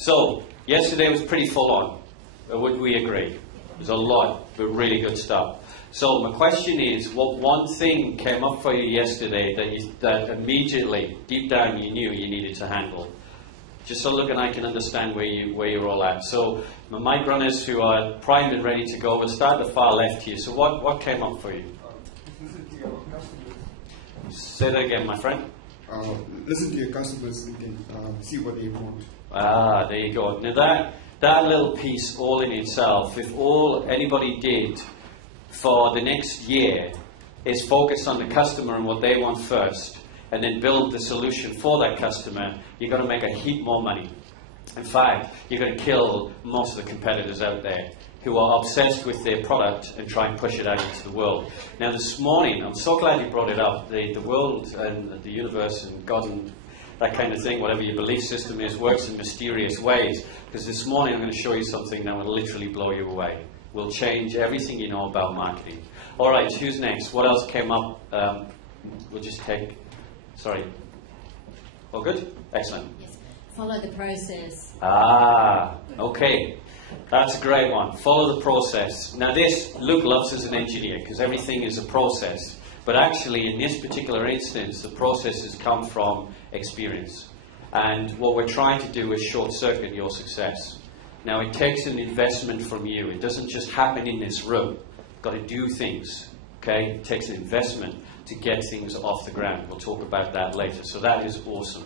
So, yesterday was pretty full on. Would we agree? There's a lot of really good stuff. So my question is, what one thing came up for you yesterday that immediately, deep down, you knew you needed to handle? Just so Luke and I can understand where you're all at. So my mic runners who are primed and ready to go, we'll start at the far left here. So what came up for you? Say that again, my friend. Listen to your customers and see what they want. Ah, there you go. Now that little piece all in itself, if all anybody did for the next year is focus on the customer and what they want first, and then build the solution for that customer, you're going to make a heap more money. In fact, you're going to kill most of the competitors out there who are obsessed with their product and try and push it out into the world. Now this morning, I'm so glad you brought it up, the world and the universe and God and that kind of thing, whatever your belief system is, works in mysterious ways. Because this morning I'm going to show you something that will literally blow you away. Will change everything you know about marketing. All right, who's next? What else came up? We'll just take... Sorry. All good? Excellent. Yes. Follow the process. Ah, okay. That's a great one. Follow the process. Now this, Luke loves as an engineer because everything is a process. But actually, in this particular instance, the process has come from experience. And what we're trying to do is short-circuit your success. Now, it takes an investment from you. It doesn't just happen in this room. You've got to do things, okay? It takes an investment to get things off the ground. We'll talk about that later. So that is awesome.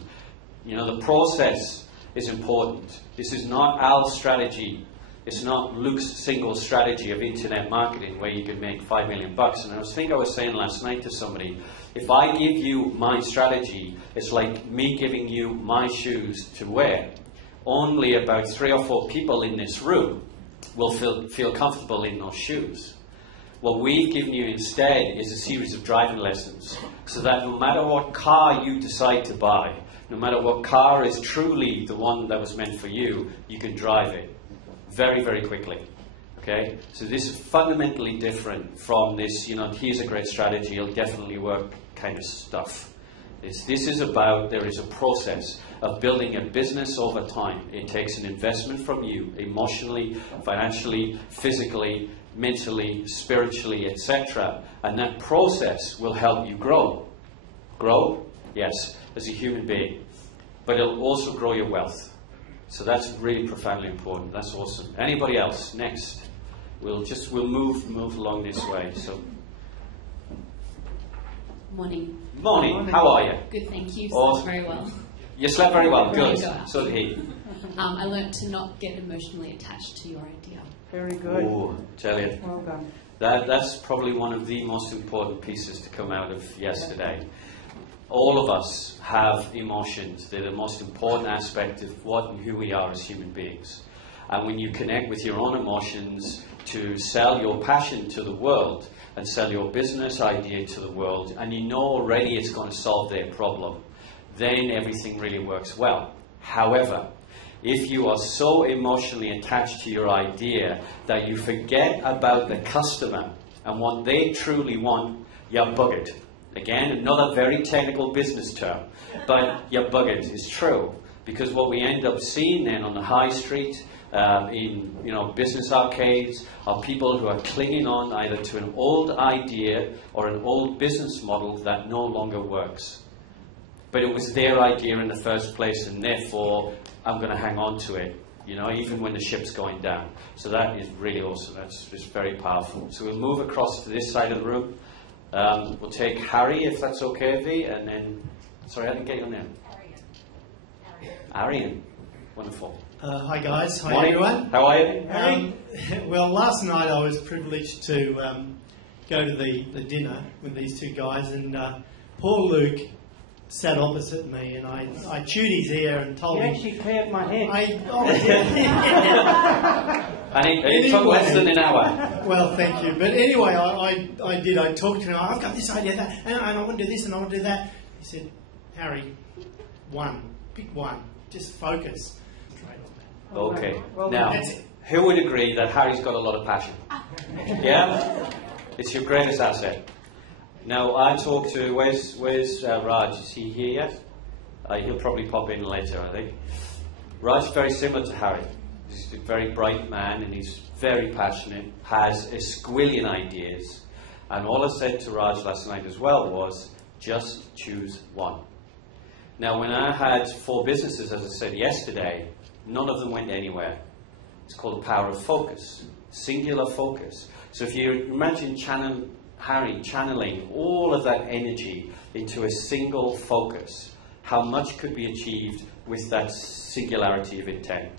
You know, the process is important. This is not Al's strategy. It's not Luke's single strategy of internet marketing where you can make $5 million. And I was saying last night to somebody, if I give you my strategy, it's like me giving you my shoes to wear. Only about 3 or 4 people in this room will feel comfortable in those shoes. What we've given you instead is a series of driving lessons, so that no matter what car you decide to buy, no matter what car is truly the one that was meant for you, you can drive it very, very quickly. Okay? So this is fundamentally different from this, you know, here's a great strategy, it'll definitely work kind of stuff. This is about, there is a process of building a business over time. It takes an investment from you, emotionally, financially, physically, mentally, spiritually, etc. And that process will help you grow. Grow? Yes, as a human being. But it'll also grow your wealth. So that's really profoundly important. That's awesome. Anybody else? Next. We'll move along this way. So. Morning. Morning. How are you? Good, thank you. Awesome. Slept very well. You slept very well. Good. So did he. I learned to not get emotionally attached to your idea. Very good. Oh, tell you. Well done. That's probably one of the most important pieces to come out of yesterday. All of us have emotions. They're the most important aspect of what and who we are as human beings. And when you connect with your own emotions to sell your passion to the world and sell your business idea to the world, and you know already it's going to solve their problem, then everything really works well. However, if you are so emotionally attached to your idea that you forget about the customer and what they truly want, you're buggered. Again, another very technical business term, but you're buggered. It's true, because what we end up seeing then on the high street, in business arcades, are people who are clinging on either to an old idea or an old business model that no longer works. But it was their idea in the first place, and therefore I'm going to hang on to it, even when the ship's going down. So that is really awesome. That's just very powerful. So we'll move across to this side of the room. We'll take Harry, if that's okay, V, and then... Sorry, I didn't get your name. Arian. Wonderful. Hi guys. Hi Morning. everyone. How are you? Well, last night I was privileged to go to the dinner with these two guys, and poor Luke sat opposite me, and I chewed his ear and told him... You actually cleared my head. And it took less than an hour. Well, thank you. But anyway, I talked to him. I've got this idea, that, and I want to do this and I want to do that. He said, Harry, pick one. Just focus. Okay. Well, now, that's it. who would agree that Harry's got a lot of passion? Yeah? It's your greatest asset. Now, I talked to... Where's Raj? Is he here yet? He'll probably pop in later, I think. Raj's very similar to Harry. He's a very bright man and he's very passionate, has a squillion ideas. And all I said to Raj last night as well was, just choose one. Now, when I had 4 businesses, as I said yesterday, none of them went anywhere. It's called the power of focus, singular focus. So if you imagine Harry channeling all of that energy into a single focus, how much could be achieved with that singularity of intent?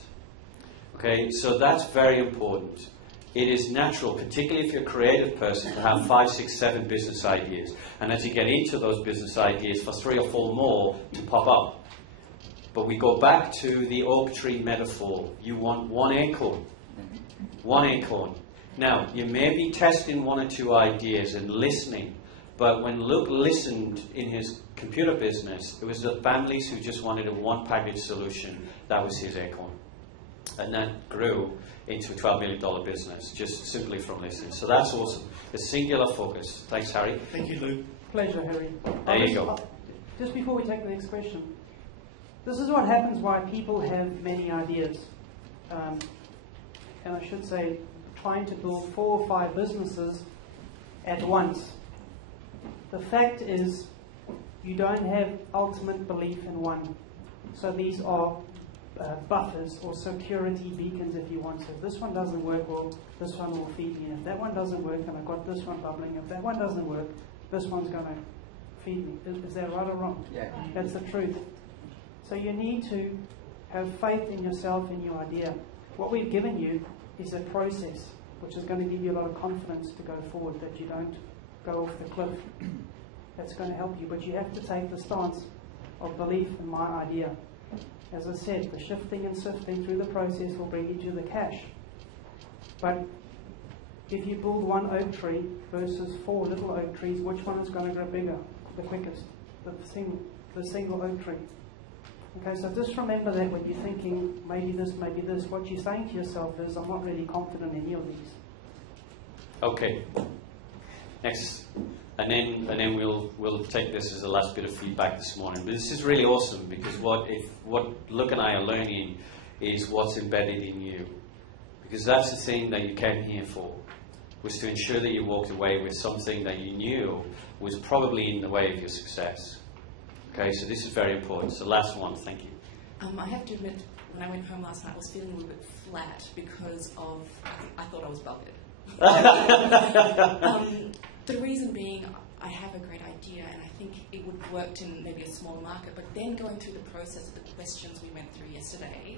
Okay, so that's very important. It is natural, particularly if you're a creative person, to have 5, 6, 7 business ideas. And as you get into those business ideas, for 3 or 4 more to pop up. But we go back to the oak tree metaphor. You want one acorn. One acorn. Now, you may be testing 1 or 2 ideas and listening. But when Luke listened in his computer business, it was the families who just wanted a one-package solution. That was his acorn. And that grew into a $12 million business, just simply from listening. So that's awesome. A singular focus. Thanks, Harry. Thank you, Luke. Pleasure, Harry. There you go. Just before we take the next question, this is what happens why people have many ideas. And I should say, trying to build 4 or 5 businesses at once. The fact is, you don't have ultimate belief in one. So these are buffers or security beacons, if you want to. If this one doesn't work, well, this one will feed me. If that one doesn't work, and I've got this one bubbling, if that one doesn't work, this one's going to feed me. Is that right or wrong? Yeah. That's the truth. So you need to have faith in yourself and your idea. What we've given you is a process which is going to give you a lot of confidence to go forward, that you don't go off the cliff. That's going to help you. But you have to take the stance of belief in my idea. As I said, the shifting and sifting through the process will bring you to the cash. But if you build one oak tree versus 4 little oak trees, which one is going to grow bigger, the quickest? The single oak tree. Okay, so just remember that when you're thinking, maybe this, what you're saying to yourself is, I'm not really confident in any of these. Okay. Next. And then we'll take this as the last bit of feedback this morning. But this is really awesome, because what Luke and I are learning is what's embedded in you. Because that's the thing that you came here for, was to ensure that you walked away with something that you knew was probably in the way of your success. Okay, so this is very important. So last one, thank you. I have to admit, when I went home last night, I was feeling a little bit flat because of, I thought I was buggered. The reason being, I have a great idea and I think it would have worked in maybe a smaller market, but then going through the process of the questions we went through yesterday,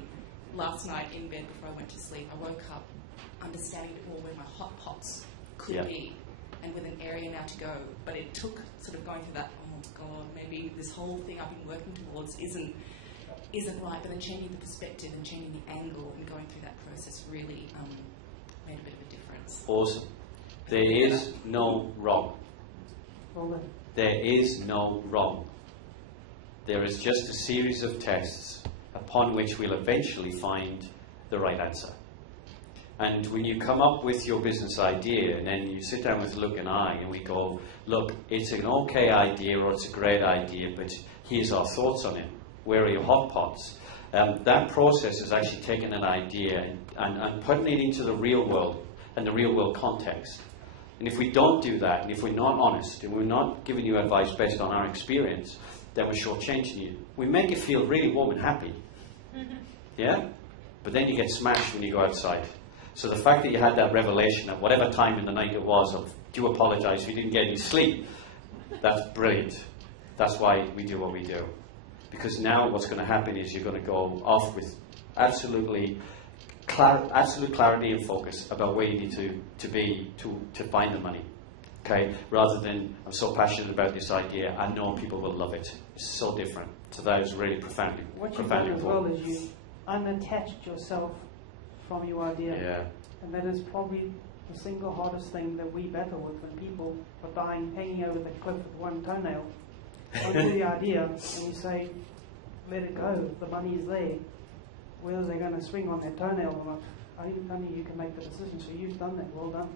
last night in bed before I went to sleep, I woke up understanding a bit more where my hot pots could be and with an area now to go. But it took sort of going through that, oh God, maybe this whole thing I've been working towards isn't right, but then changing the perspective and changing the angle and going through that process really made a bit of a difference. Awesome. There is no wrong. There is no wrong. There is just a series of tests upon which we'll eventually find the right answer. And when you come up with your business idea, and then you sit down with Luke and I, and we go, look, it's an okay idea or it's a great idea, but here's our thoughts on it. Where are your hot pots? That process is actually taking an idea and putting it into the real world and the real world context. And if we don't do that, and if we're not honest, and we're not giving you advice based on our experience, then we're shortchanging you. We make it feel really warm and happy. Yeah? But then you get smashed when you go outside. So the fact that you had that revelation at whatever time in the night it was of, do apologize if you didn't get any sleep, that's brilliant. That's why we do what we do. Because now what's going to happen is you're going to go off with absolute clarity and focus about where you need to be to find the money. Okay? Rather than, I'm so passionate about this idea, I know people will love it. It's so different. So that is really profoundly What you've done as well is you unattached yourself from your idea. Yeah. And that is probably the single hardest thing that we battle with when people are dying, hanging over the cliff with one toenail. Onto the idea, and you say, let it go, the money is there. Whether they're going to swing on that toenail or not, only you can make the decision. So you've done that, well done.